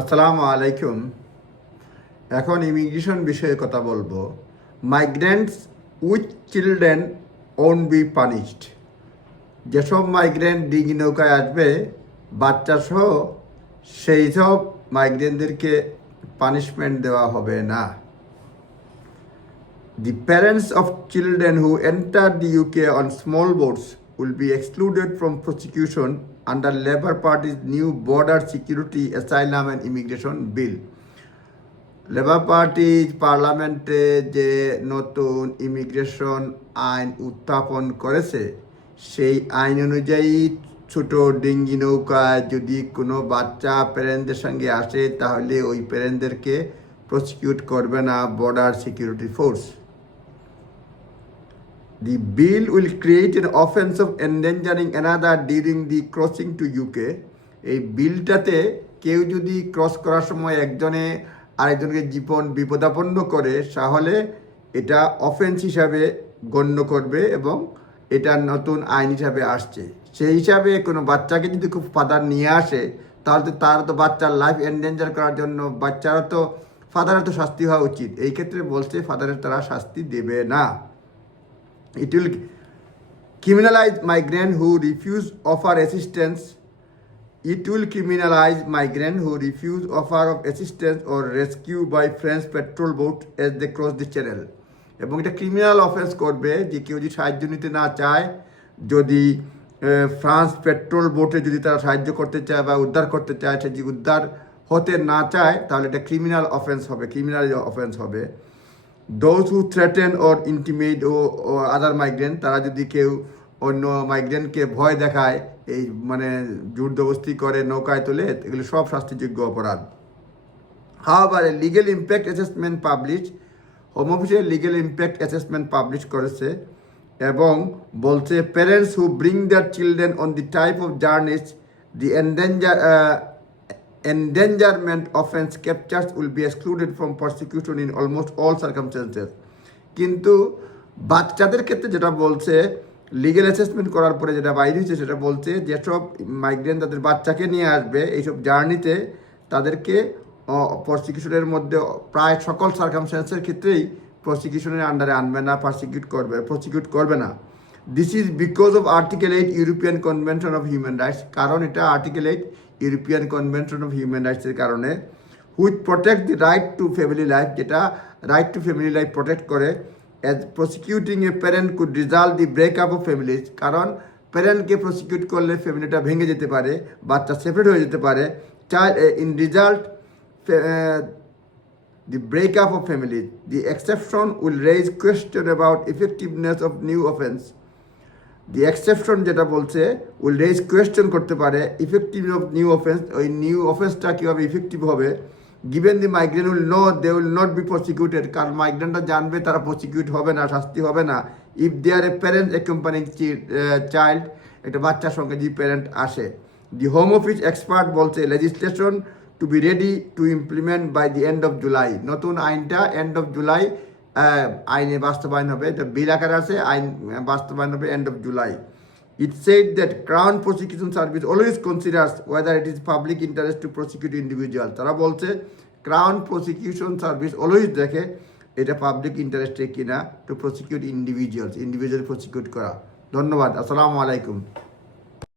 আসসালামু আলাইকুম। এখন ইমিগ্রেশন বিষয়ে কথা বলব। Migrants with children won't be punished. যেসব মাইগ্রেন্ট ডিঙি নৌকায় আসবে, বাচ্চা সহ সেই সব মাইগ্রেন্টদেরকে পানিশমেন্ট দেওয়া হবে না। The parents of children who enter the UK on small boats will be excluded from prosecution under Labour Party's new Border Security, Asylum and Immigration Bill. Labour party পার্লামেন্টে যে নতুন ইমিগ্রেশন আইন উত্থাপন করেছে সেই আইন অনুযায়ী ছোট ডিঙ্গি নৌকায় যদি কোনো বাচ্চা প্যারেন্টদের সঙ্গে আসে তাহলে ওই প্যারেন্টদেরকে প্রসিকিউট করবে না border security force The bill will create an offense of endangering another during the crossing to UK. এই বিলটাতে কেউ যদি ক্রস করার সময় একজনে আরেকজনকে জীবন বিপদাপন্ন করে, তাহলে এটা অফেন্স হিসাবে গণ্য করবে এবং এটা নতুন আইন হিসাবে আসছে। সেই হিসাবে কোনো বাচ্চাকে যদি খুব ফাদার নিয়ে আসে, তাহলে তো তার তো বাচ্চার লাইফ এন্ডেঞ্জার করার জন্য বাচ্চারা তো ফাদারের তো শাস্তি হওয়া উচিত। এই ক্ষেত্রে বলছে ফাদারের তারা শাস্তি দেবে না। It will criminalize migrant who refuse offer assistance. It will criminalize migrant who refuse offer of assistance or rescue by French patrol boat as they cross the channel. এবং এটা ক্রিমিনাল অফেন্স করবে যে কেউ যদি সাহায্য নিতে না চায় যদি ফ্রান্স পেট্রোল বোটে যদি তারা সাহায্য করতে চায় বা উদ্ধার করতে চায় সে যদি উদ্ধার হতে না চায় তাহলে এটা ক্রিমিনাল অফেন্স হবে ক্রিমিনাল অফেন্স হবে those who threaten or intimidate O other migrant তারা যদি কেউ অন্য মাইগ্রেন্টকে ভয় দেখায়, এই মানে জোরদবস্তি করে, নৌকায় তোলে, এগুলো সব শাস্তিযোগ্য অপরাধ। However legal impact assessment publish home অফিসের লিগেল ইম্প্যাক্ট অ্যাসেসমেন্ট পাবলিশ করেছে এবং বলছে parents who bring their children on the type of journeys the endanger endangerment offense captures will be excluded from prosecution in almost all circumstances. কিন্তু বাচ্চাদের ক্ষেত্রে যেটা বলছে legal assessment করার পরে যেটা বাইরে হয়েছে সেটা বলছে, যেসব মাইগ্রেন্ট তাদের বাচ্চাকে নিয়ে আসবে, এইসব জার্নিতে তাদেরকে প্রসিকিউশনের মধ্যে প্রায় সকল সার্কামস্টেন্সের ক্ষেত্রেই প্রসিকিউশনের আন্ডারে আনবে না প্রসিকিউট করবে প্রসিকিউট করবে না। This is because of article eight European Convention of Human Rights কারণ এটা article eight European Convention of Human রাইটসের কারণে which protect the right to family life যেটা right to family life protect করে as prosecuting a parent could result the breakup of families কারণ প্যারেন্টকে prosecute করলে ফ্যামিলিটা ভেঙে যেতে পারে, বাচ্চা সেপারেট হয়ে যেতে পারে child in result the breakup of families. The exception will raise question about effectiveness of new offense. The exception যেটা বলছে উইল রেজ কোয়েশ্চেন করতে পারে ইফেক্টিভ অফ নিউ অফেন্স ওই নিউ অফেন্সটা কীভাবে ইফেক্টিভ হবে? Given the migrant will know they will not be prosecuted কারণ মাইগ্রেন্টরা জানবে তারা প্রসিকিউট হবে না, শাস্তি হবে না। If they are a parent accompanying child একটা বাচ্চার সঙ্গে যে প্যারেন্ট আসে। দি হোম অফিস এক্সপার্ট বলছে legislation to be ready to implement by the end of July নতুন আইনটা এন্ড অফ জুলাই আইনে বাস্তবায়ন হবে। এটা বিল আকারে আছে, আইন বাস্তবায়ন হবে end of July it said that Crown Prosecution Service always considers whether it is public interest to prosecute individual তারা বলছে ক্রাউন প্রসিকিউশন সার্ভিস অলওয়েজ দেখে এটা পাবলিক ইন্টারেস্টে কিনা to prosecute individuals individual prosecute করা। ধন্যবাদ, আসসালামু আলাইকুম।